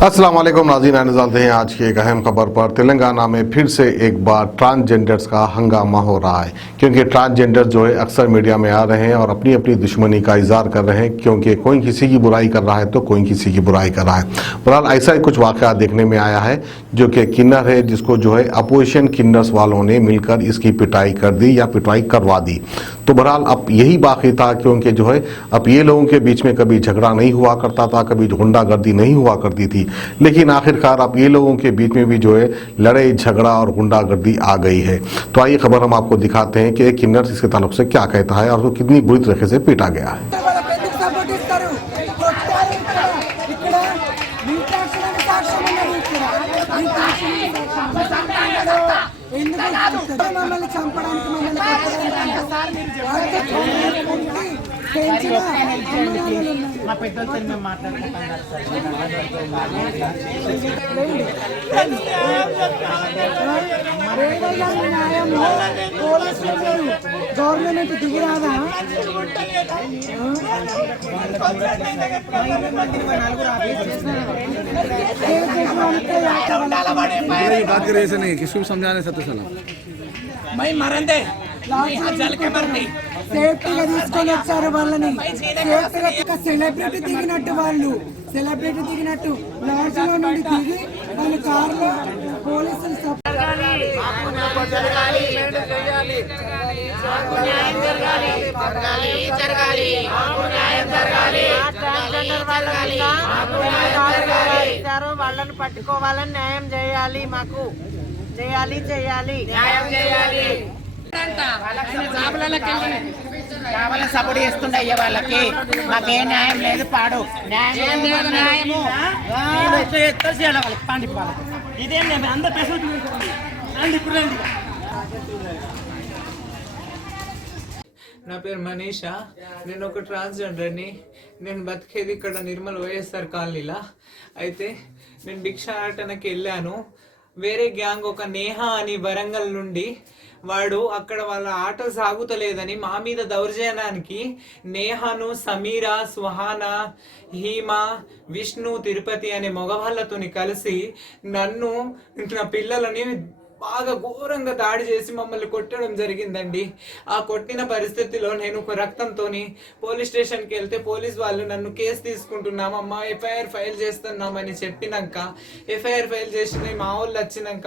अस्सलाम वालेकुम नाज़रीन, नज़र हैं आज की एक अहम खबर पर। तेलंगाना में फिर से एक बार ट्रांसजेंडर्स का हंगामा हो रहा है, क्योंकि ट्रांसजेंडर जो है अक्सर मीडिया में आ रहे हैं और अपनी अपनी दुश्मनी का इजहार कर रहे हैं, क्योंकि कोई किसी की बुराई कर रहा है तो कोई किसी की बुराई कर रहा है। बहरहाल ऐसा ही कुछ वाक़या देखने में आया है, जो कि किन्नर है, जिसको जो है अपोजिशन किन्नर्स वालों ने मिलकर इसकी पिटाई कर दी या पिटाई करवा दी। तो बहरहाल अब यही बाकी था, क्योंकि जो है अब ये लोगों के बीच में कभी झगड़ा नहीं हुआ करता था, कभी गुंडागर्दी नहीं हुआ करती थी, लेकिन आखिरकार अब ये लोगों के बीच में भी जो है लड़ाई झगड़ा और गुंडागर्दी आ गई है। तो आइए खबर हम आपको दिखाते हैं कि एक किन्नर इसके ताल्लुक से क्या कहता है और उसको कितनी बुरी तरीके से पीटा गया है। గవర్నమెంట్ దిగిరాదా बात कर ऐसे नहीं, किसको समझाने सकते सलाम मैं मरंदे जल के मरनी సేఫ్టీగా తీసుకొని వచ్చారు వాళ్ళని. సేఫ్టీగా సెలబ్రిటీ దిగినట్టు వాళ్ళు సెలబ్రిటీ దిగినట్టు లాడ్జ్ లో నుండి దిగి వాళ్ళ కారులో పోలీసులు వాళ్ళని పట్టుకోవాలని న్యాయం చేయాలి, మాకు చేయాలి న్యాయం చేయాలి. కావాలని సపోర్ట్ చేస్తుండే అయ్యే వాళ్ళకి మాకే న్యాయం లేదు. పాడు న్యాయము ఇదేం అందరు నా పేరు మనీషా, నేను ఒక ట్రాన్స్జెండర్ని. నేను బతికేది ఇక్కడ నిర్మల్ వైఎస్ఆర్ కాలనీలా. అయితే నేను భిక్షాటనకి వెళ్ళాను. వేరే గ్యాంగ్ ఒక నేహా అని వరంగల్ నుండి, వాడు అక్కడ వాళ్ళ ఆట సాగుతలేదని మా మీద దౌర్జన్యానికి నేహాను, సమీరా, సుహానా, హీమా, విష్ణు, తిరుపతి అనే మగవాళ్ళతోని కలిసి నన్ను, నా పిల్లలని బాగా ఘోరంగా దాడి చేసి మమ్మల్ని కొట్టడం జరిగిందండి. ఆ కొట్టిన పరిస్థితిలో నేను రక్తంతో పోలీస్ స్టేషన్కి వెళ్తే పోలీస్ వాళ్ళు నన్ను కేసు తీసుకుంటున్నామమ్మా, ఎఫ్ఐఆర్ ఫైల్ చేస్తున్నామని చెప్పినాక ఎఫ్ఐఆర్ ఫైల్ చేసి మా వాళ్ళు వచ్చినాక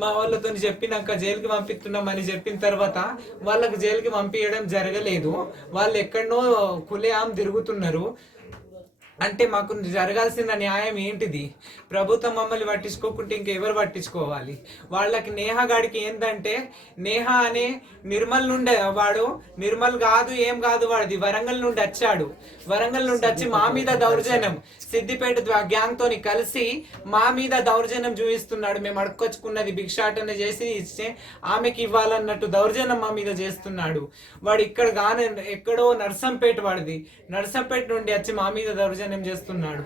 మా వాళ్ళతో చెప్పినాక జైలుకి పంపిస్తున్నామని చెప్పిన తర్వాత వాళ్ళకి జైలుకి పంపించడం జరగలేదు. వాళ్ళు ఎక్కడనో ఖులేఆం తిరుగుతున్నారు. అంటే మాకు జరగాల్సిన న్యాయం ఏంటిది? ప్రభుత్వం మమ్మల్ని పట్టించుకోకుంటే ఇంకెవరు పట్టించుకోవాలి? వాళ్ళకి నేహా గాడికి ఏంటంటే, నేహా అనే నిర్మల్ నుండి, వాడు నిర్మల్ కాదు ఏం కాదు, వాడిది వరంగల్ నుండి వచ్చాడు. వరంగల్ నుండి వచ్చి మా మీద దౌర్జన్యం, సిద్దిపేట గ్యాంగ్ తోని కలిసి మా మీద దౌర్జన్యం చూపిస్తున్నాడు. మేము అడుక్కొచ్చుకున్నది భిక్షాటన చేసి ఇస్తే ఆమెకి ఇవ్వాలన్నట్టు దౌర్జన్యం మా మీద చేస్తున్నాడు. వాడు ఇక్కడ గానే ఎక్కడో నర్సంపేట, వాడిది నర్సంపేట నుండి వచ్చి మా మీద దౌర్జన్యం చేస్తున్నాడు.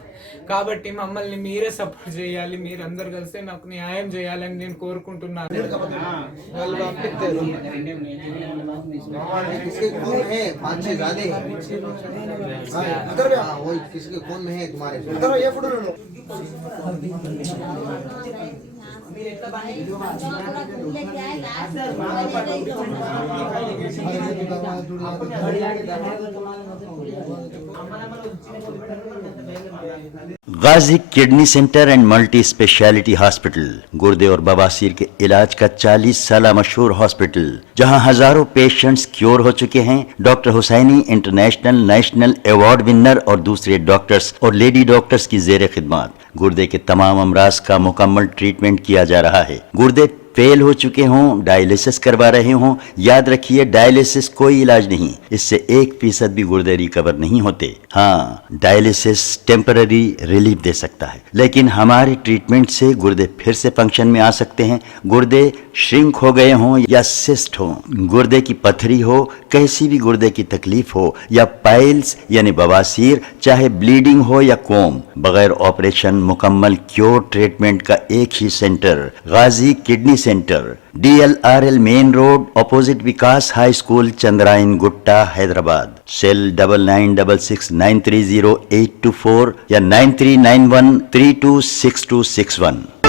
కాబట్టి మమ్మల్ని మీరే సపోర్ట్ చేయాలి, మీరందరు కలిసి నాకు న్యాయం చేయాలని నేను కోరుకుంటున్నాను. Ghazi kidney centre and multi speciality hospital, गुर्दे और बवासीर के इलाज का 40 साल मशहूर हॉस्पिटल, जहां हजारों पेशेंट्स क्योर हो चुके हैं। Doctor Hussaini international national award winner और दूसरे डॉक्टर्स और लेडी डॉक्टर्स की जेर खिदमत गुर्दे के तमाम अमराज का मुकम्मल ट्रीटमेंट किया जा रहा है। गुर्दे फेल हो चुके हों, डायलिसिस करवा रहे हों, याद रखिए डायलिसिस कोई इलाज नहीं, इससे 1% भी गुर्दे रिकवर नहीं होते। हाँ, डायलिसिस टेम्पररी रिलीफ दे सकता है, लेकिन हमारे ट्रीटमेंट से गुर्दे फिर से फंक्शन में आ सकते हैं। गुर्दे श्रिंक हो गए हों या सिस्ट हो, गुर्दे की पथरी हो, कैसी भी गुर्दे की तकलीफ हो, या पाइल्स यानी बवासीर, चाहे ब्लीडिंग हो या कोम, बगैर ऑपरेशन मुकम्मल क्योर ट्रीटमेंट का एक ही centre Ghazi kidney centre, DLRL main road, opposite Vikas high school, Chandrayan Gutta, Hyderabad. Cell 9966930824 या 9391326261।